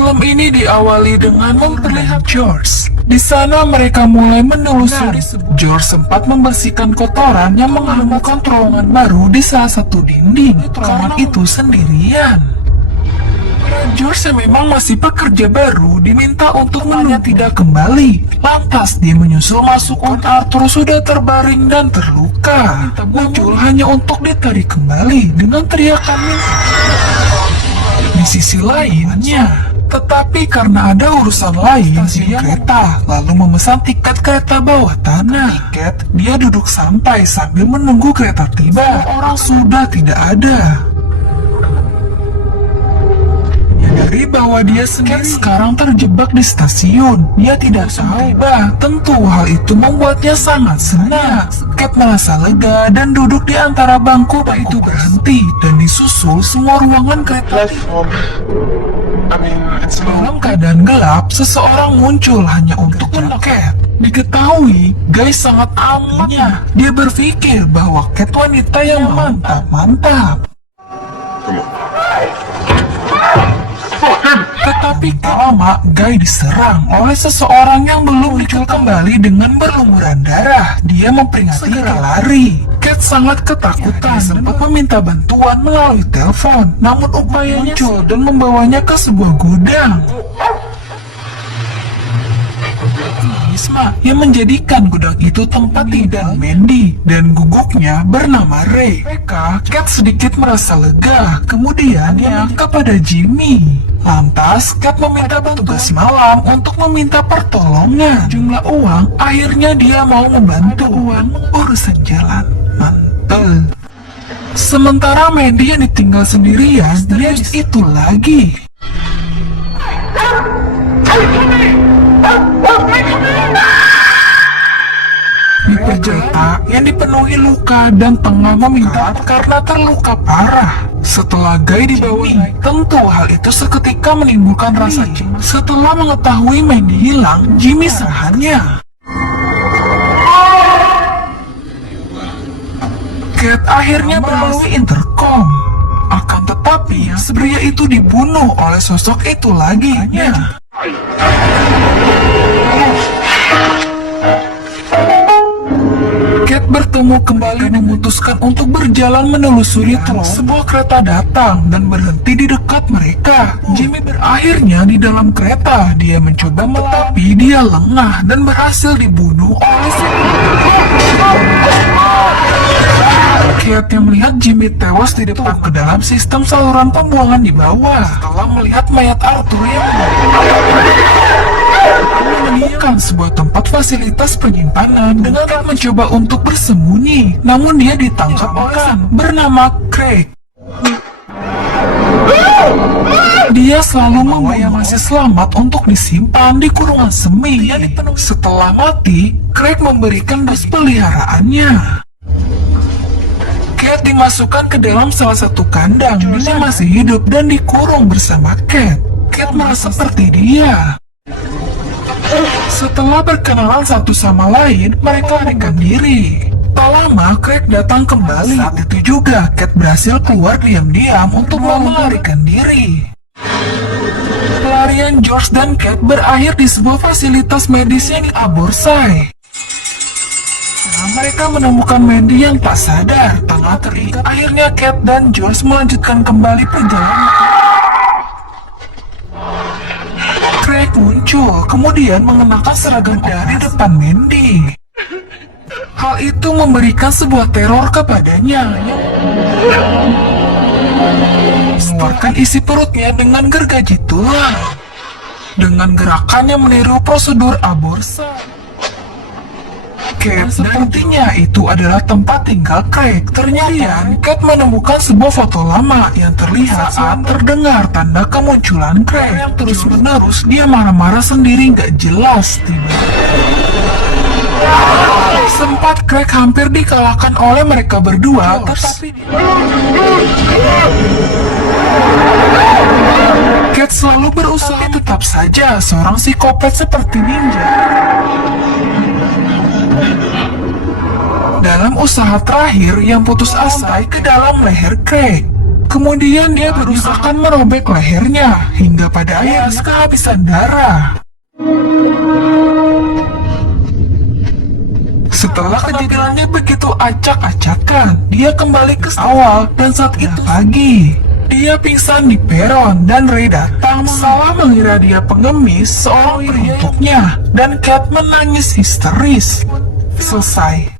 Film ini diawali dengan memperlihatkan George. Di sana mereka mulai menelusuri. George sempat membersihkan kotoran yang menghubungkan terowongan baru di salah satu dinding. Kamar itu sendirian. George yang memang masih pekerja baru diminta untuk tidak kembali. Lantas dia menyusul masuk. Arthur sudah terbaring dan terluka. Muncul hanya untuk ditarik kembali dengan teriakan minta. Di sisi lainnya, tetapi karena ada urusan lain di kereta, lalu memesan tiket kereta bawah tanah. Dia duduk santai sambil menunggu kereta tiba. Orang sudah tidak ada. Menyadari bahwa dia sendiri sekarang terjebak di stasiun. Dia tidak tahu. Tentu hal itu membuatnya sangat senang. Cat merasa lega dan duduk di antara bangku. Itu berhenti dan disusul semua ruangan kereta. Dalam keadaan gelap, seseorang muncul hanya untuk Cat. Diketahui, Guy sangat amatnya. Dia berpikir bahwa Cat wanita yang mantap. Tetapi lama, Guy diserang oleh seseorang yang belum muncul kembali dengan berlumuran darah. Dia memperingati segera lari. Cat sangat ketakutan, sempat meminta bantuan melalui telepon. Namun upayanya muncul dan membawanya ke sebuah gudang. Yang menjadikan gudang itu tempat tinggal Mandy dan guguknya bernama Ray. Cat sedikit merasa lega. Kemudian dia kepada Jimmy. Lantas Cat meminta tugas malam untuk meminta pertolongan. Jumlah uang, akhirnya dia mau membantu urusan jalan. Mantel. Sementara Mandy yang ditinggal sendirian, dia itu lagi. Di perjalanan yang dipenuhi luka dan tengah meminta karena terluka parah. Setelah Guy dibawa, tentu hal itu seketika menimbulkan rasa cemas. Setelah mengetahui Mandy hilang, Jimmy serahannya. Cat akhirnya melalui intercom. Akan tetapi, pria itu dibunuh oleh sosok itu lagi. Cat bertemu kembali memutuskan untuk berjalan menelusuri terowongan. Sebuah kereta datang dan berhenti di dekat mereka. Jimmy berakhirnya di dalam kereta. Dia mencoba tetapi dia lengah dan berhasil dibunuh oleh Cat yang melihat Jimmy tewas di depan ke dalam sistem saluran pembuangan di bawah. Setelah melihat mayat Arthur yang menemukan sebuah tempat fasilitas penyimpanan dengan Cat mencoba untuk bersembunyi, namun dia ditangkap oleh bernama Craig. Dia selalu membawa yang masih selamat untuk disimpan di kurungan semi. Setelah mati, Craig memberikan bus peliharaannya. Cat dimasukkan ke dalam salah satu kandang. Dia masih hidup dan dikurung bersama Cat. Cat merasa seperti dia. Setelah berkenalan satu sama lain, mereka melarikan diri. Tak lama, Craig datang kembali. Saat itu juga, Cat berhasil keluar diam-diam untuk melarikan diri. Pelarian George dan Cat berakhir di sebuah fasilitas medis yang Aborsai. Mereka menemukan Mandy yang tak sadar, tengah terikat. Akhirnya Cat dan George melanjutkan kembali perjalanan. Craig muncul, kemudian mengenakan seragam dari depan Mandy. Hal itu memberikan sebuah teror kepadanya. Mengeluarkan isi perutnya dengan gergaji tulang. Dengan gerakan yang meniru prosedur aborsi. Cat sepertinya itu adalah tempat tinggal Craig. Ternyata Cat menemukan sebuah foto lama yang terlihat saat terdengar tanda kemunculan Craig yang terus-menerus. Dia marah-marah sendiri gak jelas. Sempat Craig hampir dikalahkan oleh mereka berdua, tetapi Cat selalu berusaha. Tetap saja seorang psikopat seperti ninja. Dalam usaha terakhir yang putus asa ke dalam leher Craig. Kemudian dia berusaha merobek lehernya hingga pada akhirnya kehabisan darah. Setelah kejadiannya begitu acak-acakan, dia kembali ke awal dan saat itu pagi. Dia pingsan di peron dan Ray datang salah mengira dia pengemis seorang peruntuknya dan Cat menangis histeris. Selesai.